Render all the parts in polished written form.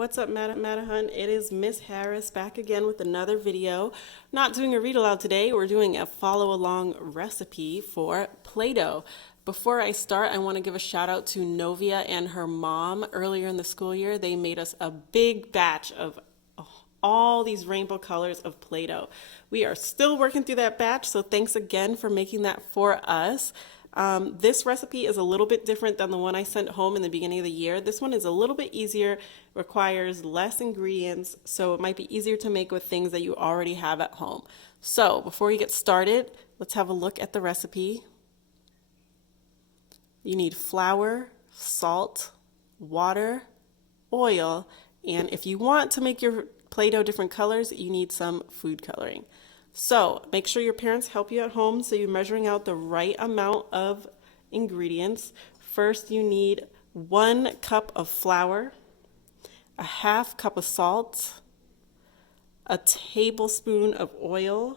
What's up, Matahan? It is Miss Harris back again with another video. Not doing a read aloud today, we're doing a follow along recipe for Play-Doh. Before I start, I want to give a shout out to Novia and her mom. Earlier in the school year, they made us a big batch of all these rainbow colors of Play-Doh. We are still working through that batch, so thanks again for making that for us. This recipe is a little bit different than the one I sent home in the beginning of the year. This one is a little bit easier, requires less ingredients, so it might be easier to make with things that you already have at home. So before we get started, let's have a look at the recipe. You need flour, salt, water, oil, and if you want to make your Play-Doh different colors, you need some food coloring. So make sure your parents help you at home so you're measuring out the right amount of ingredients. First, you need 1 cup of flour, a half cup of salt, a tablespoon of oil,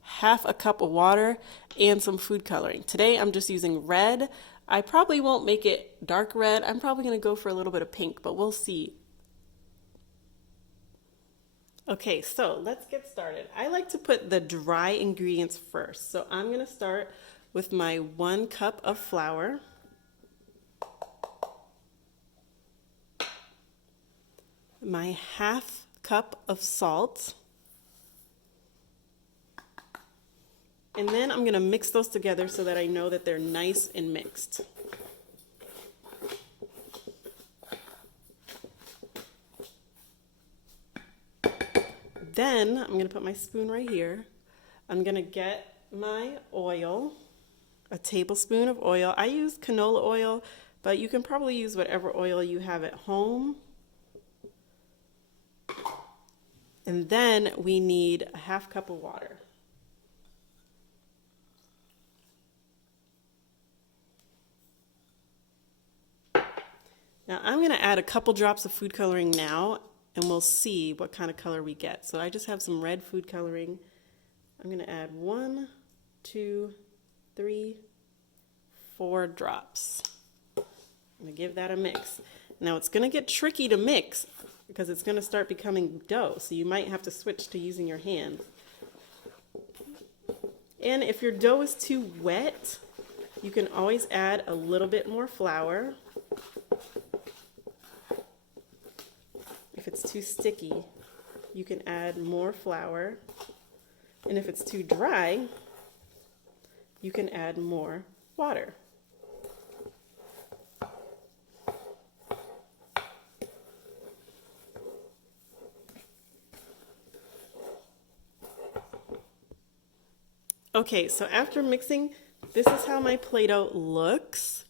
half a cup of water, and some food coloring. Today I'm just using red. I probably won't make it dark red. I'm probably going to go for a little bit of pink, but we'll see. Okay, so let's get started. I like to put the dry ingredients first. So I'm going to start with my 1 cup of flour, my half cup of salt, and then I'm going to mix those together so that I know that they're nice and mixed. Then I'm going to put my spoon right here. I'm going to get my oil, a tablespoon of oil. I use canola oil, but you can probably use whatever oil you have at home. And then we need a half cup of water. Now I'm going to add a couple drops of food coloring now, and we'll see what kind of color we get. So I just have some red food coloring. I'm going to add 1, 2, 3, 4 drops. I'm going to give that a mix. Now it's going to get tricky to mix because it's going to start becoming dough, so you might have to switch to using your hands. And if your dough is too wet, you can always add a little bit more flour. If it's too sticky, you can add more flour. And if it's too dry, you can add more water. Okay, so after mixing, this is how my Play-Doh looks.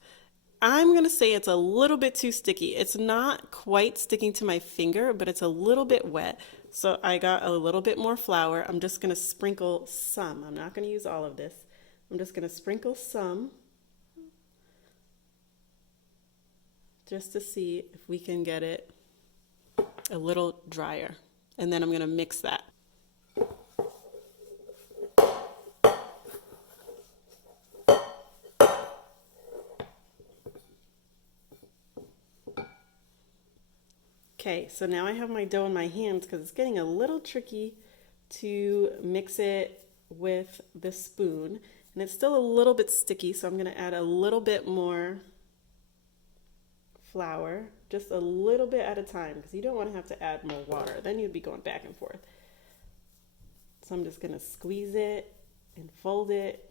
I'm going to say it's a little bit too sticky. It's not quite sticking to my finger, but it's a little bit wet. So I got a little bit more flour. I'm just going to sprinkle some. I'm not going to use all of this. I'm just going to sprinkle some just to see if we can get it a little drier. And then I'm going to mix that. Okay, so now I have my dough in my hands because it's getting a little tricky to mix it with the spoon. And it's still a little bit sticky, so I'm going to add a little bit more flour, just a little bit at a time, because you don't want to have to add more water. Then you'd be going back and forth. So I'm just going to squeeze it and fold it.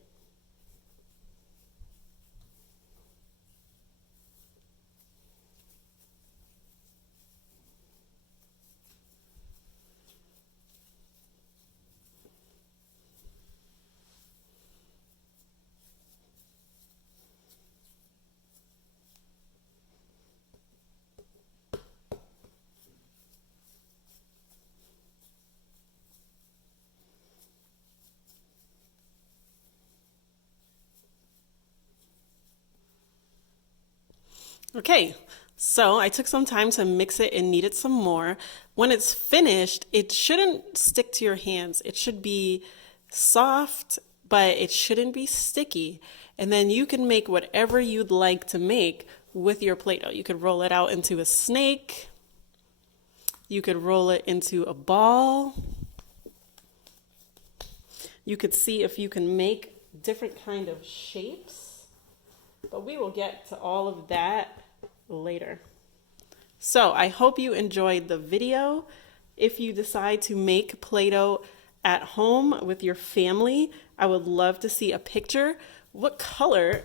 Okay, so I took some time to mix it and knead it some more. When it's finished, it shouldn't stick to your hands. It should be soft, but it shouldn't be sticky. And then you can make whatever you'd like to make with your Play-Doh. You could roll it out into a snake, You could roll it into a ball. You could see if you can make different kind of shapes, but we will get to all of that later. So I hope you enjoyed the video. If you decide to make Play-Doh at home with your family, I would love to see a picture. What color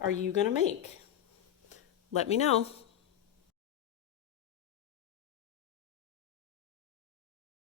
are you gonna make? Let me know.